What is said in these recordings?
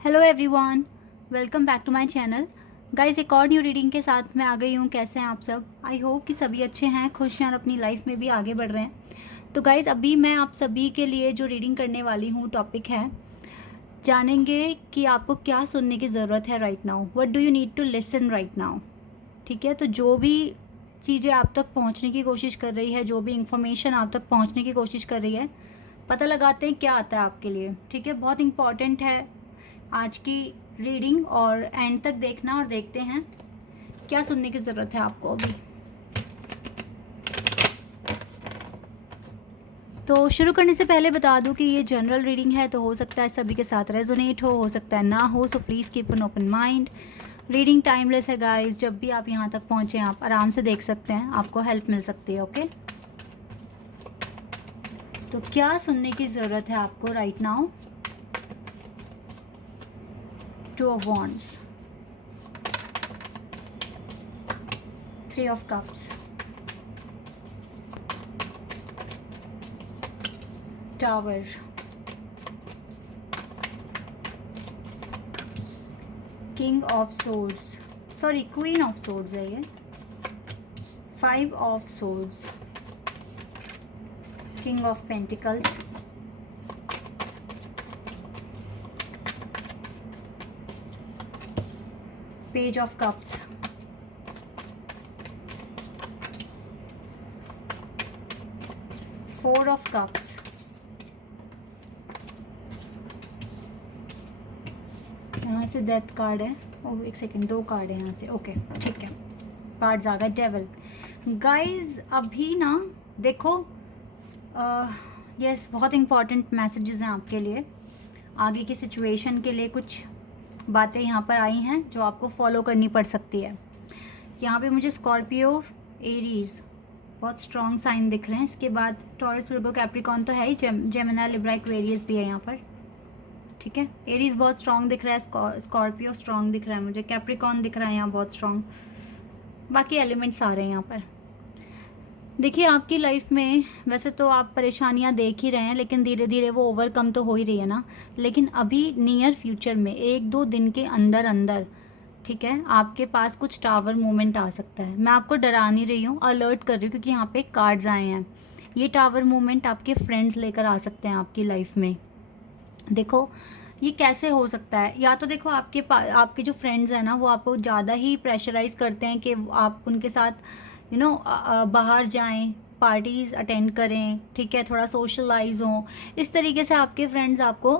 Hello everyone, welcome back to my channel. Guys, एक और new reading के साथ मैं आ गई हूँ। कैसे हैं आप सब? आई होप कि सभी अच्छे हैं, खुश हैं और अपनी लाइफ में भी आगे बढ़ रहे हैं। तो गाइस, अभी मैं आप सभी के लिए जो रीडिंग करने वाली हूँ, टॉपिक है, जानेंगे कि आपको क्या सुनने की ज़रूरत है right now. What do you need to listen right now. ठीक है, तो जो भी चीज़ें आप तक पहुँचने की कोशिश कर रही है, जो भी इंफॉर्मेशन आप तक पहुँचने की कोशिश कर रही है, पता लगाते हैं क्या आता है आपके लिए। ठीक है, बहुत इंपॉर्टेंट है आज की रीडिंग, और एंड तक देखना और देखते हैं क्या सुनने की ज़रूरत है आपको अभी। तो शुरू करने से पहले बता दूं कि ये जनरल रीडिंग है, तो हो सकता है सभी के साथ रेजोनेट हो सकता है ना हो, so please keep an open mind. Reading timeless है गाइस, जब भी आप यहाँ तक पहुँचे आप आराम से देख सकते हैं, आपको हेल्प मिल सकती है। ओके, तो क्या सुनने की ज़रूरत है आपको right now. Two of wands, three of cups, tower, king of swords, sorry queen of swords है ये, five of swords, king of pentacles, page of cups, four of cups, यहाँ से डेथ कार्ड है। ओह एक सेकेंड, दो card है यहाँ से। ओके ठीक है, कार्ड्स आ गए। डेविल। गाइज अभी ना देखो, यस बहुत इंपॉर्टेंट मैसेजेस हैं आपके लिए, आगे की सिचुएशन के लिए कुछ बातें यहाँ पर आई हैं जो आपको फॉलो करनी पड़ सकती है। यहाँ पे मुझे स्कॉर्पियो, एरीज बहुत स्ट्रॉन्ग साइन दिख रहे हैं। इसके बाद टॉरस, वर्गो, कैप्रिकॉर्न तो है ही, जेमिनी, लिब्रा, एक्वेरियस भी है यहाँ पर। ठीक है, एरीज बहुत स्ट्रॉन्ग दिख रहा है, स्कॉर्पियो स्ट्रॉन्ग दिख रहा है मुझे, कैप्रिकॉर्न दिख रहा है यहाँ बहुत स्ट्रॉन्ग, बाकी एलिमेंट्स आ रहे हैं यहाँ पर। देखिए आपकी लाइफ में वैसे तो आप परेशानियाँ देख ही रहे हैं, लेकिन धीरे धीरे वो ओवरकम तो हो ही रही है ना। लेकिन अभी नियर फ्यूचर में एक दो दिन के अंदर अंदर, ठीक है, आपके पास कुछ टावर मूवमेंट आ सकता है। मैं आपको डरा नहीं रही हूँ, अलर्ट कर रही हूँ, क्योंकि यहाँ पे कार्ड्स आए हैं। ये टावर मूवमेंट आपके फ्रेंड्स लेकर आ सकते हैं आपकी लाइफ में। देखो ये कैसे हो सकता है, या तो देखो आपके जो फ्रेंड्स हैं ना, वो आपको ज़्यादा ही प्रेशराइज करते हैं कि आप उनके साथ बाहर जाएं, पार्टीज़ अटेंड करें, ठीक है, थोड़ा सोशलाइज हों, इस तरीके से आपके फ्रेंड्स आपको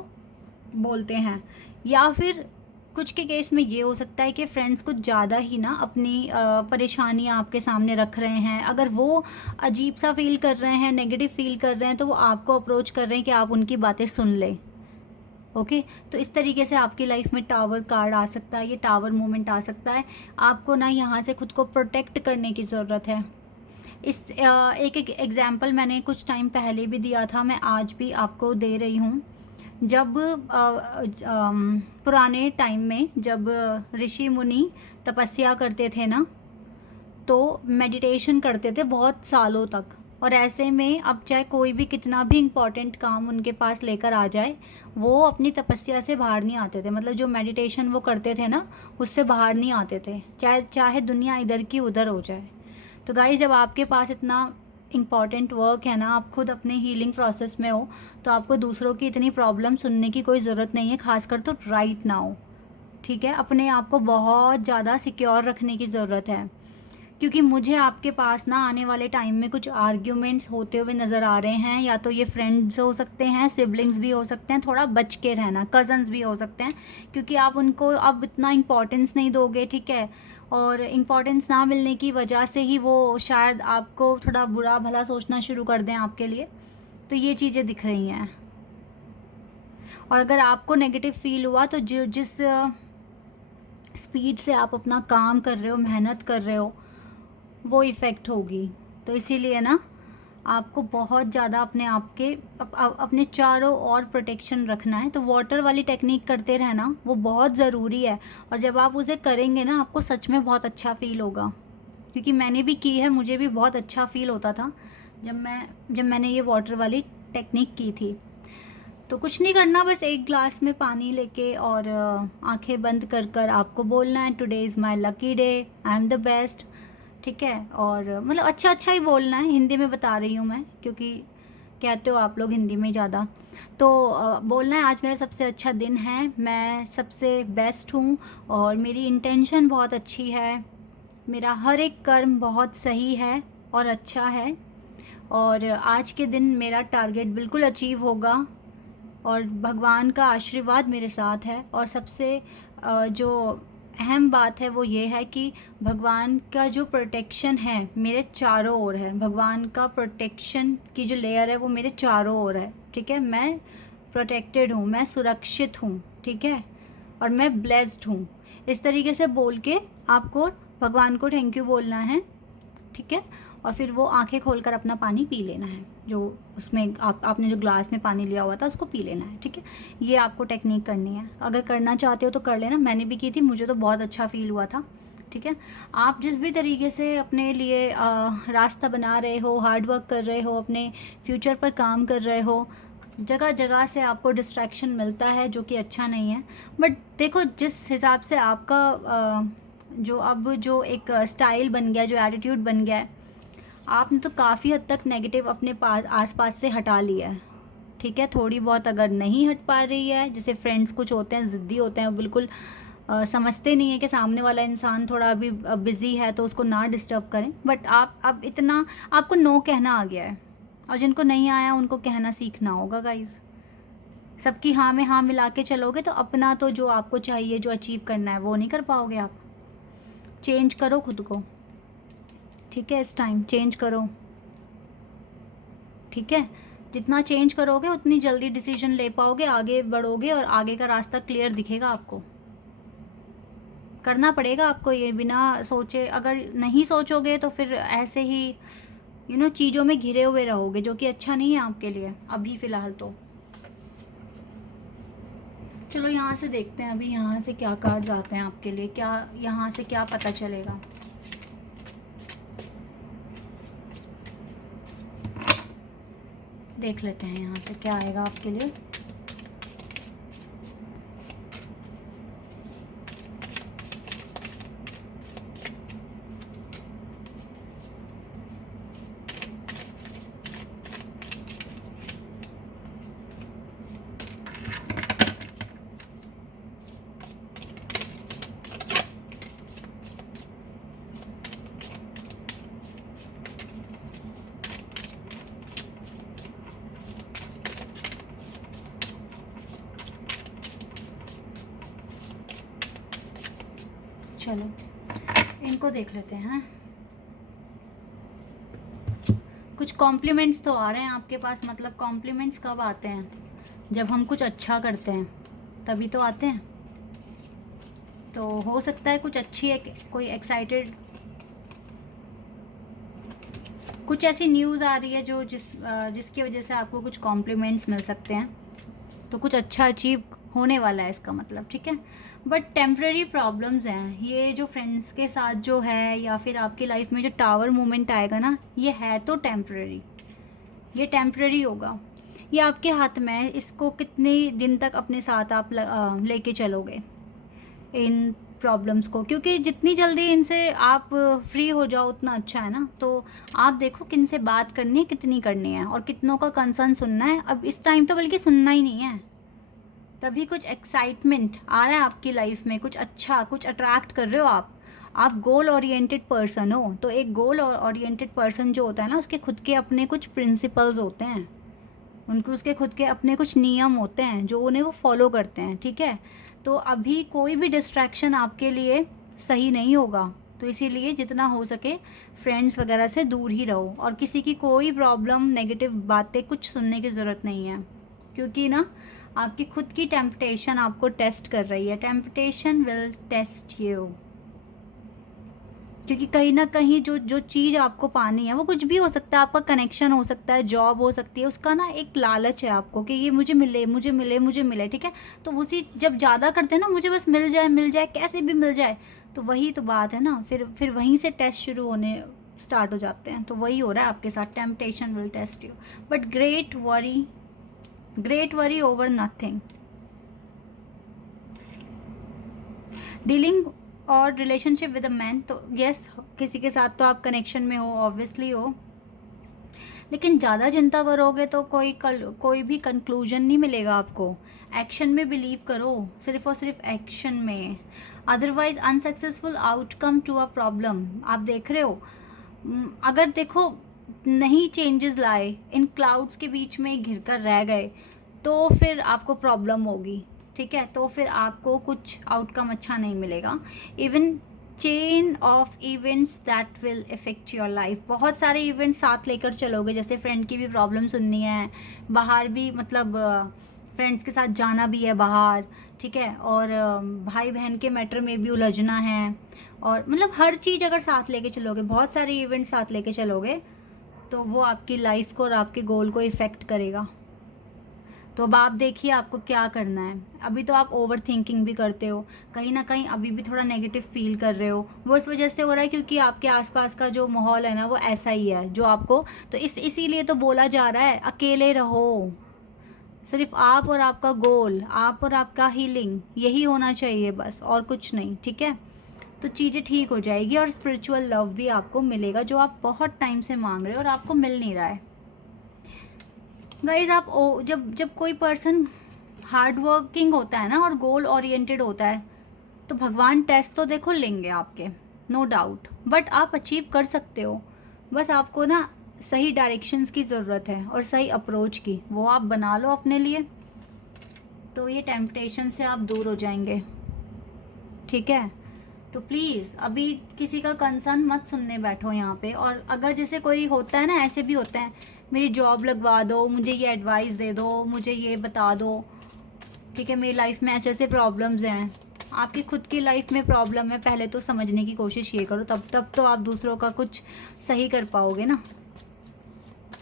बोलते हैं। या फिर कुछ के केस में ये हो सकता है कि फ्रेंड्स कुछ ज़्यादा ही ना अपनी परेशानियाँ आपके सामने रख रहे हैं। अगर वो अजीब सा फील कर रहे हैं, नेगेटिव फील कर रहे हैं, तो वो आपको अप्रोच कर रहे हैं कि आप उनकी बातें सुन लें। ओके, तो इस तरीके से आपकी लाइफ में टावर कार्ड आ सकता है, ये टावर मोमेंट आ सकता है। आपको ना यहाँ से खुद को प्रोटेक्ट करने की ज़रूरत है। एक एग्जाम्पल मैंने कुछ टाइम पहले भी दिया था, मैं आज भी आपको दे रही हूँ। जब पुराने टाइम में जब ऋषि मुनि तपस्या करते थे ना, तो मेडिटेशन करते थे बहुत सालों तक, और ऐसे में अब चाहे कोई भी कितना भी इम्पोर्टेंट काम उनके पास लेकर आ जाए, वो अपनी तपस्या से बाहर नहीं आते थे। मतलब जो मेडिटेशन वो करते थे ना, उससे बाहर नहीं आते थे, चाहे चाहे दुनिया इधर की उधर हो जाए। तो गाइस, जब आपके पास इतना इम्पॉर्टेंट वर्क है ना, आप खुद अपने हीलिंग प्रोसेस में हो, तो आपको दूसरों की इतनी प्रॉब्लम सुनने की कोई ज़रूरत नहीं है, खासकर तो राइट नाउ। ठीक है, अपने आप को बहुत ज़्यादा सिक्योर रखने की ज़रूरत है, क्योंकि मुझे आपके पास ना आने वाले टाइम में कुछ आर्ग्यूमेंट्स होते हुए नज़र आ रहे हैं। या तो ये फ्रेंड्स हो सकते हैं, सिबलिंग्स भी हो सकते हैं, थोड़ा बच के रहना, कज़न्स भी हो सकते हैं, क्योंकि आप उनको अब इतना इम्पोर्टेंस नहीं दोगे। ठीक है, और इम्पोर्टेंस ना मिलने की वजह से ही वो शायद आपको थोड़ा बुरा भला सोचना शुरू कर दें आपके लिए। तो ये चीज़ें दिख रही हैं, और अगर आपको नेगेटिव फील हुआ, तो जिस स्पीड से आप अपना काम कर रहे हो, मेहनत कर रहे हो, वो इफ़ेक्ट होगी। तो इसीलिए ना आपको बहुत ज़्यादा अपने आप के अपने चारों ओर प्रोटेक्शन रखना है। तो वाटर वाली टेक्निक करते रहना, वो बहुत ज़रूरी है, और जब आप उसे करेंगे ना, आपको सच में बहुत अच्छा फील होगा। क्योंकि मैंने भी की है, मुझे भी बहुत अच्छा फील होता था जब मैंने ये वाटर वाली टेक्निक की थी। तो कुछ नहीं करना, बस एक ग्लास में पानी लेके और आंखें बंद कर कर आपको बोलना है today is my lucky day, I am the best. ठीक है, और मतलब अच्छा अच्छा ही बोलना है, हिंदी में बता रही हूँ मैं क्योंकि कहते हो आप लोग हिंदी में ज़्यादा। तो बोलना है आज मेरा सबसे अच्छा दिन है, मैं सबसे बेस्ट हूँ और मेरी इंटेंशन बहुत अच्छी है, मेरा हर एक कर्म बहुत सही है और अच्छा है, और आज के दिन मेरा टारगेट बिल्कुल अचीव होगा और भगवान का आशीर्वाद मेरे साथ है। और सबसे जो अहम बात है वो ये है कि भगवान का जो प्रोटेक्शन है मेरे चारों ओर है, भगवान का प्रोटेक्शन की जो लेयर है वो मेरे चारों ओर है। ठीक है, मैं प्रोटेक्टेड हूँ, मैं सुरक्षित हूँ। ठीक है, और मैं ब्लेस्ड हूँ। इस तरीके से बोल के आपको भगवान को थैंक यू बोलना है। ठीक है, और फिर वो आंखें खोलकर अपना पानी पी लेना है, जो उसमें आपने जो ग्लास में पानी लिया हुआ था उसको पी लेना है। ठीक है, ये आपको टेक्निक करनी है, अगर करना चाहते हो तो कर लेना, मैंने भी की थी, मुझे तो बहुत अच्छा फील हुआ था। ठीक है, आप जिस भी तरीके से अपने लिए रास्ता बना रहे हो, हार्ड वर्क कर रहे हो, अपने फ्यूचर पर काम कर रहे हो, जगह जगह से आपको डिस्ट्रैक्शन मिलता है जो कि अच्छा नहीं है। बट देखो, जिस हिसाब से आपका जो अब जो एक स्टाइल बन गया, जो एटीट्यूड बन गया है, आपने तो काफ़ी हद तक नेगेटिव अपने पास आसपास से हटा लिया है। ठीक है, थोड़ी बहुत अगर नहीं हट पा रही है, जैसे फ्रेंड्स कुछ होते हैं ज़िद्दी होते हैं, वो बिल्कुल समझते नहीं है कि सामने वाला इंसान थोड़ा अभी बिज़ी है तो उसको ना डिस्टर्ब करें। बट आप अब इतना आपको नो कहना आ गया है, और जिनको नहीं आया उनको कहना सीखना होगा गाइज़। सबकी हाँ में हाँ मिला के चलोगे तो अपना तो जो आपको चाहिए, जो अचीव करना है, वो नहीं कर पाओगे आप। चेंज करो खुद को। ठीक है, इस टाइम चेंज करो। ठीक है, जितना चेंज करोगे उतनी जल्दी डिसीजन ले पाओगे, आगे बढ़ोगे और आगे का रास्ता क्लियर दिखेगा आपको। करना पड़ेगा आपको ये, बिना सोचे, अगर नहीं सोचोगे तो फिर ऐसे ही चीज़ों में घिरे हुए रहोगे, जो कि अच्छा नहीं है आपके लिए अभी फ़िलहाल तो। चलो यहाँ से देखते हैं अभी यहाँ से क्या कार्ड्स आते हैं आपके लिए, क्या यहाँ से क्या पता चलेगा। देख लेते हैं यहाँ से क्या आएगा आपके लिए। चलो इनको देख लेते हैं। कुछ कॉम्प्लीमेंट्स तो आ रहे हैं आपके पास, मतलब कॉम्प्लीमेंट्स कब आते हैं? जब हम कुछ अच्छा करते हैं तभी तो आते हैं। तो हो सकता है कुछ अच्छी कोई एक्साइटेड कुछ ऐसी न्यूज़ आ रही है जो जिसकी वजह से आपको कुछ कॉम्प्लीमेंट्स मिल सकते हैं। तो कुछ अच्छा अचीव होने वाला है इसका मतलब। ठीक है, बट टेम्प्रेरी प्रॉब्लम्स हैं ये, जो फ्रेंड्स के साथ जो है, या फिर आपकी लाइफ में जो टावर मोमेंट आएगा ना, ये है तो टेम्प्रेरी, ये टेम्प्रेरी होगा। ये आपके हाथ में है, इसको कितने दिन तक अपने साथ आप लेके चलोगे इन प्रॉब्लम्स को, क्योंकि जितनी जल्दी इनसे आप फ्री हो जाओ उतना अच्छा है ना। तो आप देखो किन से बात करनी है, कितनी करनी है, और कितनों का कंसर्न सुनना है। अब इस टाइम तो बल्कि सुनना ही नहीं है, तभी कुछ एक्साइटमेंट आ रहा है आपकी लाइफ में, कुछ अच्छा, कुछ अट्रैक्ट कर रहे हो आप गोल ओरिएंटेड पर्सन हो। तो एक गोल ओरिएंटेड पर्सन जो होता है ना, उसके खुद के अपने कुछ प्रिंसिपल्स होते हैं, उनके उसके खुद के अपने कुछ नियम होते हैं जो उन्हें वो फॉलो करते हैं। ठीक है, तो अभी कोई भी डिस्ट्रैक्शन आपके लिए सही नहीं होगा, तो इसीलिए जितना हो सके फ्रेंड्स वगैरह से दूर ही रहो, और किसी की कोई प्रॉब्लम, नेगेटिव बातें कुछ सुनने की ज़रूरत नहीं है, क्योंकि ना आपकी खुद की टेम्पटेशन आपको टेस्ट कर रही है। टेम्पटेशन विल टेस्ट यू, क्योंकि कहीं ना कहीं जो चीज़ आपको पानी है वो कुछ भी हो सकता है, आपका कनेक्शन हो सकता है, जॉब हो सकती है, उसका ना एक लालच है आपको कि ये मुझे मिले, मुझे मिले, मुझे मिले। ठीक है, तो उसी जब ज़्यादा करते हैं ना, मुझे बस मिल जाए, मिल जाए, कैसे भी मिल जाए, तो वही तो बात है ना, फिर वहीं से टेस्ट शुरू होने स्टार्ट हो जाते हैं। तो वही हो रहा है आपके साथ, temptation will test you, but great worry great worry over nothing. Dealing और रिलेशनशिप विद अ मैन, तो यस किसी के साथ तो आप कनेक्शन में हो, ऑब्वियसली हो, लेकिन ज़्यादा चिंता करोगे तो कोई भी कंक्लूजन नहीं मिलेगा आपको। एक्शन में बिलीव करो, सिर्फ और सिर्फ एक्शन में, otherwise unsuccessful outcome to a problem. आप देख रहे हो, अगर देखो नहीं चेंजेस लाए, इन क्लाउड्स के बीच में घिर कर रह गए, तो फिर आपको प्रॉब्लम होगी, ठीक है, तो फिर आपको कुछ आउटकम अच्छा नहीं मिलेगा। Even chain of events that will effect your life, बहुत सारे इवेंट्स साथ लेकर चलोगे, जैसे फ्रेंड की भी प्रॉब्लम सुननी है, बाहर भी मतलब फ्रेंड्स के साथ जाना भी है बाहर, ठीक है, और भाई बहन के मैटर में भी उलझना है, और मतलब हर चीज़ अगर साथ लेके चलोगे, बहुत सारे इवेंट साथ लेके चलोगे, तो वो आपकी लाइफ को और आपके गोल को इफ़ेक्ट करेगा। तो अब आप देखिए आपको क्या करना है। अभी तो आप ओवर थिंकिंग भी करते हो, कहीं ना कहीं अभी भी थोड़ा नेगेटिव फील कर रहे हो, वो इस वजह से हो रहा है क्योंकि आपके आसपास का जो माहौल है ना वो ऐसा ही है जो आपको, तो इसीलिए तो बोला जा रहा है अकेले रहो, सिर्फ आप और आपका गोल, आप और आपका हीलिंग, यही होना चाहिए बस, और कुछ नहीं, ठीक है। तो चीज़ें ठीक हो जाएगी और स्पिरिचुअल लव भी आपको मिलेगा जो आप बहुत टाइम से मांग रहे हो और आपको मिल नहीं रहा है। गाइज आप जब जब कोई पर्सन हार्ड वर्किंग होता है ना और गोल ओरिएंटेड होता है, तो भगवान टेस्ट तो देखो लेंगे आपके, नो डाउट, बट आप अचीव कर सकते हो। बस आपको ना सही डायरेक्शंस की ज़रूरत है और सही अप्रोच की, वो आप बना लो अपने लिए, तो ये टेम्पटेशन से आप दूर हो जाएंगे, ठीक है। तो प्लीज़ अभी किसी का कंसर्न मत सुनने बैठो यहाँ पे। और अगर जैसे कोई होता है ना, ऐसे भी होते हैं, मेरी जॉब लगवा दो, मुझे ये एडवाइस दे दो, मुझे ये बता दो, ठीक है, मेरी लाइफ में ऐसे ऐसे प्रॉब्लम्स हैं। आपकी खुद की लाइफ में प्रॉब्लम है, पहले तो समझने की कोशिश ये करो, तब तो आप दूसरों का कुछ सही कर पाओगे ना।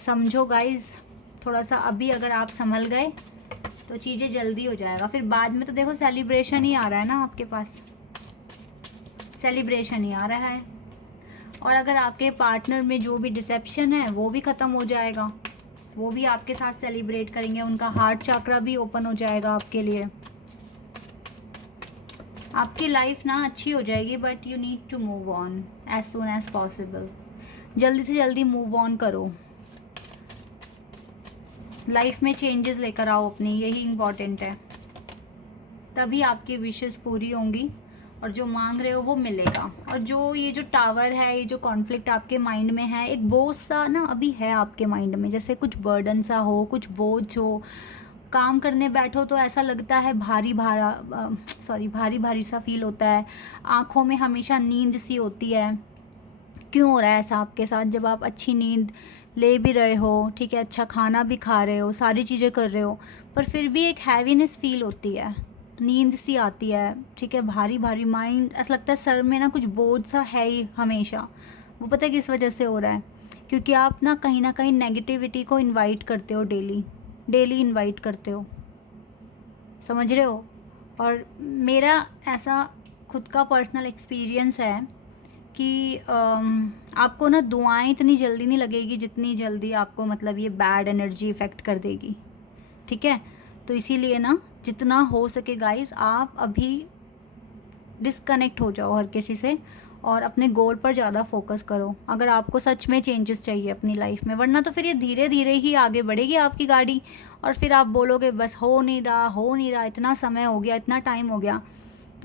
समझो गाइज, थोड़ा सा अभी अगर आप संभल गए तो चीज़ें जल्दी हो जाएगा, फिर बाद में तो देखो सेलिब्रेशन ही आ रहा है ना आपके पास, सेलिब्रेशन ही आ रहा है। और अगर आपके पार्टनर में जो भी डिसेप्शन है वो भी ख़त्म हो जाएगा, वो भी आपके साथ सेलिब्रेट करेंगे, उनका हार्ट चक्रा भी ओपन हो जाएगा आपके लिए, आपकी लाइफ ना अच्छी हो जाएगी। But you need to move on as soon as possible, जल्दी से जल्दी मूव ऑन करो, लाइफ में चेंजेस लेकर आओ अपनी, यही इम्पॉर्टेंट है, तभी आपकी विशेस पूरी होंगी और जो मांग रहे हो वो मिलेगा। और जो ये जो टावर है, ये जो कॉन्फ्लिक्ट आपके माइंड में है, एक बोझ सा ना अभी है आपके माइंड में, जैसे कुछ बर्डन सा हो, कुछ बोझ हो, काम करने बैठो तो ऐसा लगता है भारी भारी सा फील होता है, आँखों में हमेशा नींद सी होती है। क्यों हो रहा है ऐसा आपके साथ, जब आप अच्छी नींद ले भी रहे हो, ठीक है, अच्छा खाना भी खा रहे हो, सारी चीज़ें कर रहे हो, पर फिर भी एक हैवीनेस फील होती है, नींद सी आती है, ठीक है, भारी भारी माइंड, ऐसा लगता है सर में ना कुछ बोझ सा है ही हमेशा। वो पता है किस वजह से हो रहा है, क्योंकि आप ना कहीं नेगेटिविटी को इनवाइट करते हो, डेली डेली इनवाइट करते हो, समझ रहे हो। और मेरा ऐसा खुद का पर्सनल एक्सपीरियंस है कि आपको ना दुआएं इतनी जल्दी नहीं लगेगी जितनी जल्दी आपको मतलब ये बैड एनर्जी इफ़ेक्ट कर देगी, ठीक है। तो इसीलिए ना जितना हो सके गाइस, आप अभी डिस्कनेक्ट हो जाओ हर किसी से और अपने गोल पर ज़्यादा फोकस करो, अगर आपको सच में चेंजेस चाहिए अपनी लाइफ में, वरना तो फिर ये धीरे धीरे ही आगे बढ़ेगी आपकी गाड़ी, और फिर आप बोलोगे बस हो नहीं रहा, इतना समय हो गया, इतना टाइम हो गया।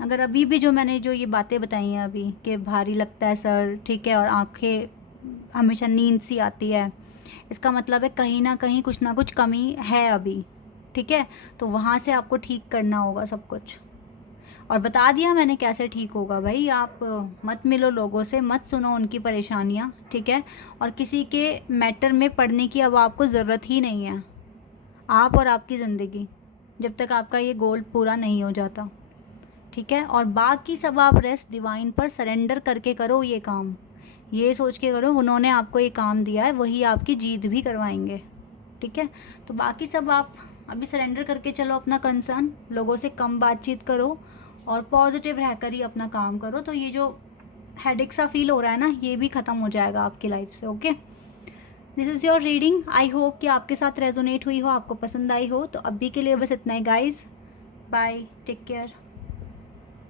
अगर अभी भी जो मैंने जो ये बातें बताई हैं अभी कि भारी लगता है सर, ठीक है, और आंखें हमेशा नींद सी आती है, इसका मतलब है कहीं ना कहीं कुछ ना कुछ कमी है अभी, ठीक है। तो वहाँ से आपको ठीक करना होगा सब कुछ, और बता दिया मैंने कैसे ठीक होगा भाई। आप मत मिलो लोगों से, मत सुनो उनकी परेशानियाँ, ठीक है, और किसी के मैटर में पढ़ने की अब आपको ज़रूरत ही नहीं है, आप और आपकी ज़िंदगी, जब तक आपका ये गोल पूरा नहीं हो जाता, ठीक है। और बाकी सब आप रेस्ट डिवाइन पर सरेंडर करके करो ये काम, ये सोच के करो उन्होंने आपको ये काम दिया है, वही आपकी जीत भी करवाएंगे, ठीक है। तो बाकी सब आप अभी सरेंडर करके चलो अपना कंसर्न, लोगों से कम बातचीत करो और पॉजिटिव रहकर ही अपना काम करो, तो ये जो हेडेक सा फील हो रहा है ना, ये भी ख़त्म हो जाएगा आपकी लाइफ से, okay. This is your reading. I hope कि आपके साथ रेजोनेट हुई हो, आपको पसंद आई हो। तो अभी के लिए बस इतना ही गाइज, बाय, टेक केयर।